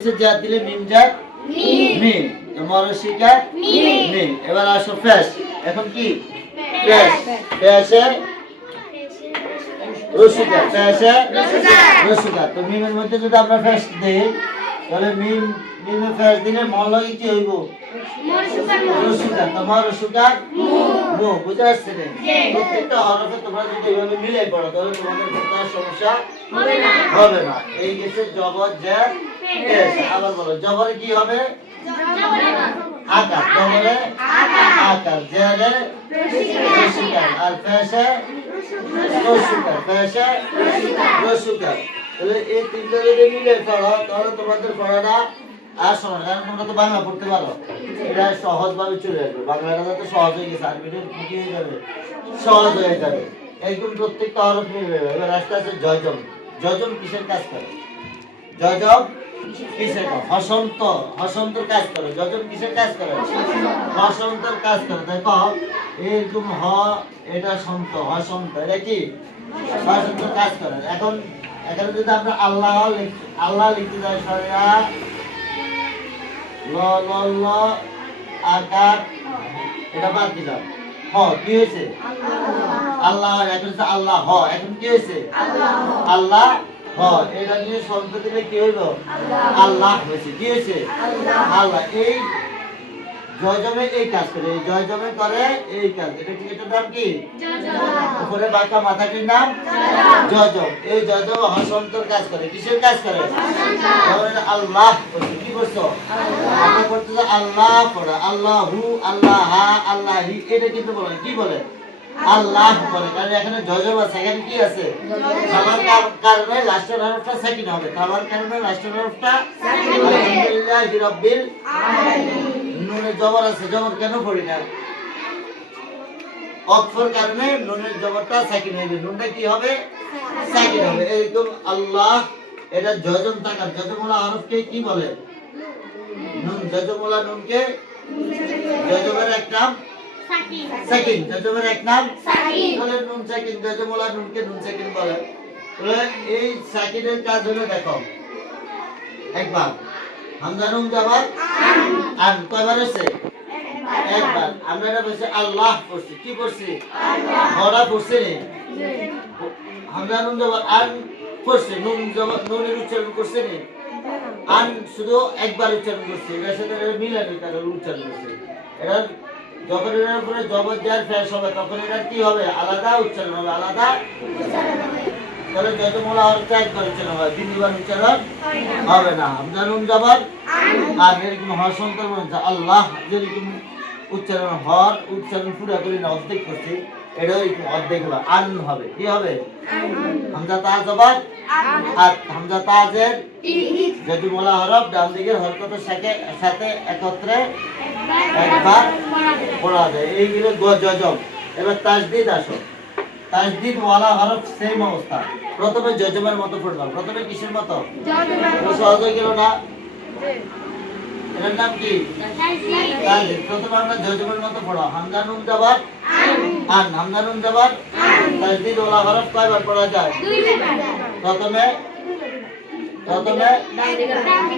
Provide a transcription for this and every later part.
জাত দিলে মিম জাত মি মরসিকা মি এবার আসো ফেস এখন কি ফেস ফেসে রসিকা ফেসে রসিকা তো মিমের মধ্যে যদি আমরা ফেস দেই তাহলে মিমে ফেস দিলে মন লাগে কি হইব রসিকা তো মরসিকা মু বুঝা আসছে না প্রত্যেকটা হরফে তোমরা যদি এইভাবে মিলাই পড়ো তাহলে তোমাদের কোনো সমস্যা হবে না এই গেছে জবর জাত ফেস আবার বলো জবরে কি হবে আকার জবরে আকার জেরে রসিকা আর ফেসে রসিকা ফেসে রসিকা তাহলে এই তিনটা যদি মিলে পড়ো তাহলে তোমাদের পড়াটা আর সমান কারণ তোমরা তো বাংলা পড়তে পারো এটা সহজভাবে চলে আসবে বাংলাটা তো সহজ হয়ে গেছে আরবিটা কি হয়ে যাবে সহজ হয়ে যাবে একদম প্রত্যেকটা হরফ মিলে যাবে এবার আস্তে আস্তে জয়জম জয়জম কিসের কাজ করে জয়জম কিসের কাজ হসন্তর কাজ করে জয়জম কিসের কাজ করে হসন্তর কাজ করে দেখো এরকম এটা সন্ত হসন্ত এটা কি হসন্তর কাজ করে এখন এখানে যদি আমরা আল্লাহ লিখতে যাই সরিয়া ল ল ল আকার এটা বাদ দিলাম কি হয়েছে আল্লাহ এখন হচ্ছে আল্লাহ এখন কি হয়েছে আল্লাহ এটা নিয়ে শব্দ দিলে কি হইল আল্লাহ হয়েছে কি হয়েছে আল্লাহ এই জয়জমে এই কাজ করে এই জয়জমে করে এই কাজ এটা কি এটার নাম কি উপরে বাঁকা মাথাটির নাম জয়জম এই জয়জম হসন্তর কাজ করে কিসের কাজ করে আল্লাহ কি করছো আপনি করতেছো আল্লাহ পড়া আল্লাহু আল্লাহ আল্লাহি এটা কিন্তু বলে কি বলে আল্লাহ বলে কারণ এখানে জয়জম আছে এখানে কি আছে খাবার কারণে লাস্টের হরফটা সাকিন হবে খাবার কারণে লাস্টের হরফটা আলহামদুলিল্লাহি রাব্বিল আলামিন নুনের জবর আছে জবর কেন পড়ি না অক্ষর কারণে নুনের জবরটা সাকিন হবে নুনটা কি হবে সাকিন হবে এরকম আল্লাহ এটা জয়জম থাকার জয়জমওয়ালা হরফকে কি বলে নুন জয়জমওয়ালা নুনকে জয়জমের এক নাম সাকিন জয়জমের এক নাম সাকিন বলে নুন সাকিন জয়জমওয়ালা নুনকে নুন সাকিন বলে তাহলে এই সাকিনের কাজ হলো দেখো একবার হামজা নুন জবর আন কয়বার আছে একবার আমরা এটা বলছি আল্লাহ পড়ছি কি পড়ছি আল্লাহ পড়ছি রে হামজা নুন জবর আন পড়ছি নুন জবর নুনের উচ্চারণ করছে রে আন শুধু একবার উচ্চারণ করছে এর সাথে মিলানি তার উচ্চারণ করছে এটা যখন এর উপরে জবর জার ফেস হবে তখন এটা কি হবে আলাদা উচ্চারণ হবে আলাদা তাহলে জয়জমওয়ালা হরফটা একবার উচ্চারণ হবে দ্বিতীয়বার উচ্চারণ হবে না হামজা নুন জবর আর এরকম হসন্তর বলছে আল্লাহ যেরকম উচ্চারণ পুরো করি না অর্ধেক করছি এটা অর্ধেক হবে আন হবে কি হবে হামজা তা জবর আর হামজা তাজের জয়জমওয়ালা হরফ ডান দিকের হরকতের সাথে একত্রে একবার পড়া যায় এইগুলো জয়জম এবার তাসদিদ আসো তাসদিদ ওয়ালা হরফ সেম অবস্থা প্রথমে জয়জমের মতো পড়বা প্রথমে কিসের মতো সহজ হয়ে গেল না এর নাম কি তাসদিদ প্রথমে আমরা জয়জমের মতো পড়া হামজা নুন জবর আন হামজা নুন জবর তাসদিদ ওয়ালা হরফ কয়বার পড়া যায় প্রথমে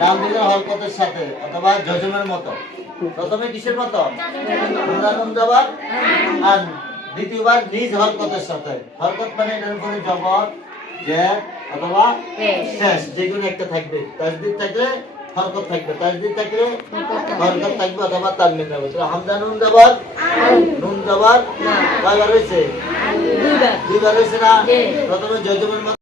ডান দিকের হরকতের সাথে অথবা জয়জমের মতো প্রথমে কিসের মতো হামজা নুন জবর আন দ্বিতীয়বার নিজ হরকতের সাথে হরকত মানে এর উপরে জবর জের অথবা শেষ যেগুলো একটা থাকবে তাসদিদ থাকলে হরকত থাকবে তাসদিদ থাকলে হরকত থাকবে অথবা তানবিন থাকবে হামজা নুন জবর কয়বার হয়েছে দুইবার হয়েছে না প্রথমে জয়জমের